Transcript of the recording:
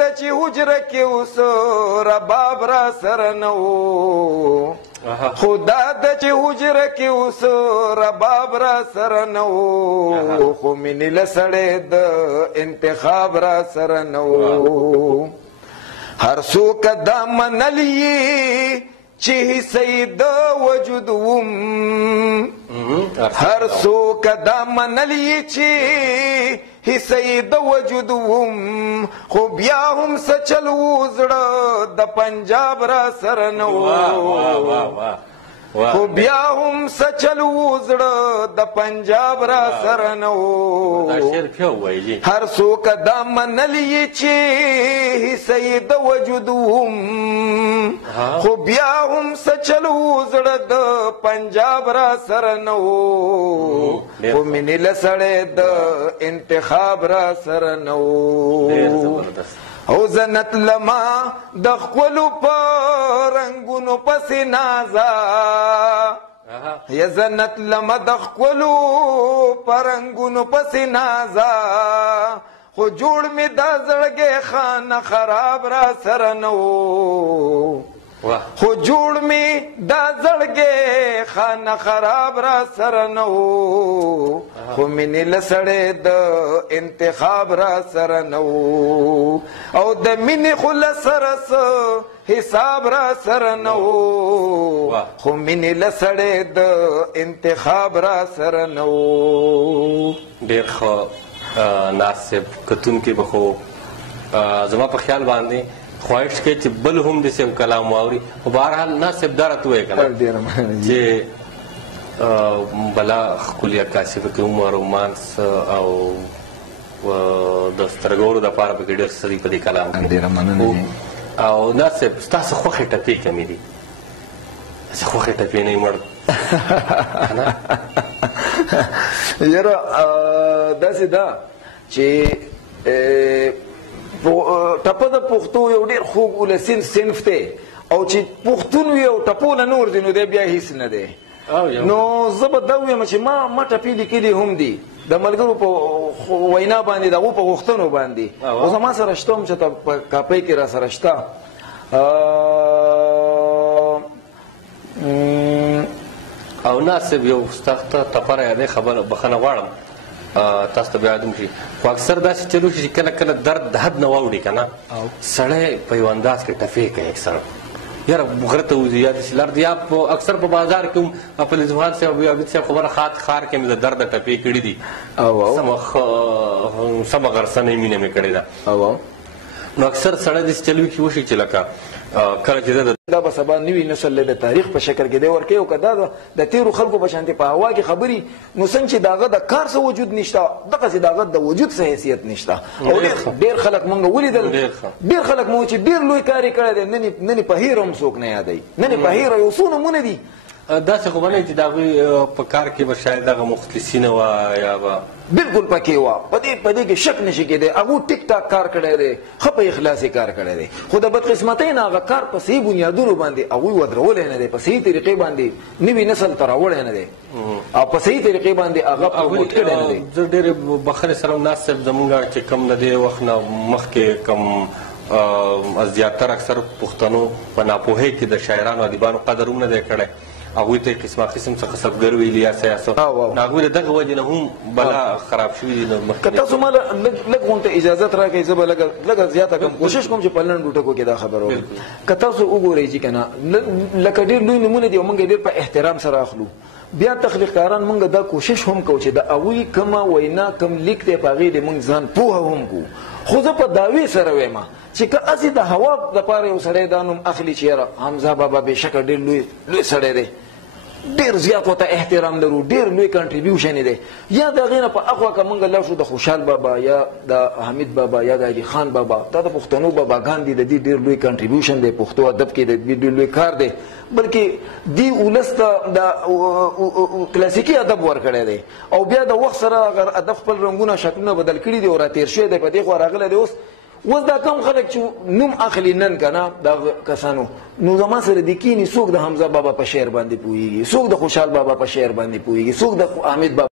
د چې حجره کې اوس رباب را سره نه و خدا د چې حجره کې اوس رباب را سره نه و خو مینې له سړی د انتخاب را سره نه و هر څوک دا منلی چې حصه د وجود وم هر څوک دا منلی چې حصه د وجود وم خو بیا هم څه چل و زړه د پنجاب را سره نه و خو بیا هم څه چل و زړه د پنجاب را سره نه و هر څوک دا منلی چې حصه د وجود وم خو بیا هم څه چل و زړه د پنجاب را سره نه و خو مینې له سړی د انتخاب را سره نه و او زنت لما د ښکلو په رنګونو پسې نازا یا زنت لما د ښکلو په رنګونو پسې نازا خو جوړ مې دا زړګی خانه خراب را سره نه و خو جوړ مې دا زړګی خانه خراب را سره نه و خو مینې له سړی د انتخاب را سره نه و او د مینې خو له سره څه حساب را سره نه و خو مینې له سړی د انتخاب را سره نه و. ډېر ښه ناصب کتونکي به خو زما په خیال باندې خواهش کوي چې بل هم داسې یو کلام واوري خو بهرحال ناصب دا راته ووایه که نه چې بلا ښکلي عکاسي پکې هم رومانس او د سترګورو دپاره پکې ډېر څه دي په دې کلام او ناصب ستاسو خوښې ټپې کمې دي داسې خوښې ټپې نه یې مړ یاره داسې ده چې ټپه د پښتو یو ډېر خوږ ولسین صنف دی او چې پښتون وي او ټپو له نور دی نو دی بیا هېڅ نه دی نو زه به دا ووایم چې ما ټپې لیکلي هم دي د ملګرو په وینا باندې د هغو په غوښتنو باندې خو زما سره شته هم چې په کاپۍ کې را سره شته او ناصب یو ستا ټپه رایادی خبره بخښنه غواړم تاسو ته بیا یادوم شي خو اکثر داسې چلو شي چې کله کله درد د حد نه واوړي که نه سړی په یو انداز کې ټپې کوي اکثر یاره غره ته وځي یا داسې لار یا اکثر په بازار کې هم په لزمان صاحب یا عبید صاحب خبره ښار کې مې د درده ټپې کړي دي سمه غرسنۍ مینه مې کړې ده نو اکثر سړی داسې چلوي کې وشي چې لکه کله چې دا به سبا نوي نسل د تاریخ په شکل کې دی ورکوي او که دا د تېرو خلکو په شانتې په هوا کې خبري نو څنګه چې د هغه د کار څه وجود نشته دغسې د هغه د وجود څه حیثیت نشته او ډېر خلک مونږ ولیدل ډېر خلک مو چې ډېر لوی کار یې کړی دی نن یې په هیره هم څوک نه یادوي نن یې په هیره یو څو نمونه دي داسې خو به نه چې د هغوی په کار کې به شاید دغه مخلصینه وه یا به بالکل پکې وه په دې کې شک نشي کېدی هغو ټیک ټاک کار کړی دی ښه په اخلاص یې کار کړی دی خو د بدقسمتۍ نه هغه کار په صحیح بنیادونو باندې هغوی ودرولی نه دی په صحیح طریقې باندې نوي نسل ته راوړی نه دی او په صحیح طریقې باندې هغه پروموټ کړی نه دی. زه ډېرې بخښنې سره ناصب زمونږ چې کوم د دې وخت نه مخکې کوم زیاتر اکثر پښتنو په ناپوهۍ کې د شاعرانو ادیبانو قدر هم نه دی کړی هغوی ته یې قسمه قسم څه خسبګر ویلي یا څه یا څه هغوی د دغه وجې نه هم بلا خراب شوي دي که تاسو ما لږ غونته اجازت راکړئ زه به لږه زیاته کوم کوشش کوم چې په لنډو ټکو کې دا خبره وکړم که تاسو وګورئ چې که نه لکه ډېر لوی نومونه دي او موږ یې ډېر په احترام سره اخلو بیا تخلیقکاران موږ دا کوشش هم کوو چې د هغوی کومه وینا کوم لیک دی په هغې د موږ ځان پوهه هم کوو خو زه په دعوې سره وایم چې که هسې د هوا دپاره یو سړی دا نوم اخلي چې یاره حمزه بابا بېشکه ډېر لوی سړی دی ډېر زیات ورته احترام لرو ډېر لوی کنټریبیوشن دی یا د هغې نه په اخوا که موږ لاړ شو د خوشحال بابا یا د حمید بابا یا د علي خان بابا دا د پښتنو باباګان دي د دې ډېر لوی کنټریبیوشن دی پښتو ادب کې د دې ډېر لوی کار دی بلکې دې ولس ته د کلاسیکي ادب ورکړی دی او بیا د وخت سره هغه ادب خپل رنګونه شکلونه بدل کړي دي او راتېر شوی دی په دې خوا راغلی دی اوس دا کم خلک چې نوم اخلي نن که نه دا کسانو نو زما سره د کیني څوک د حمزه بابا په شعر باندې پوهېږي څوک د خوشحال بابا په شعر باندې پوهېږي څوک د حمید بابا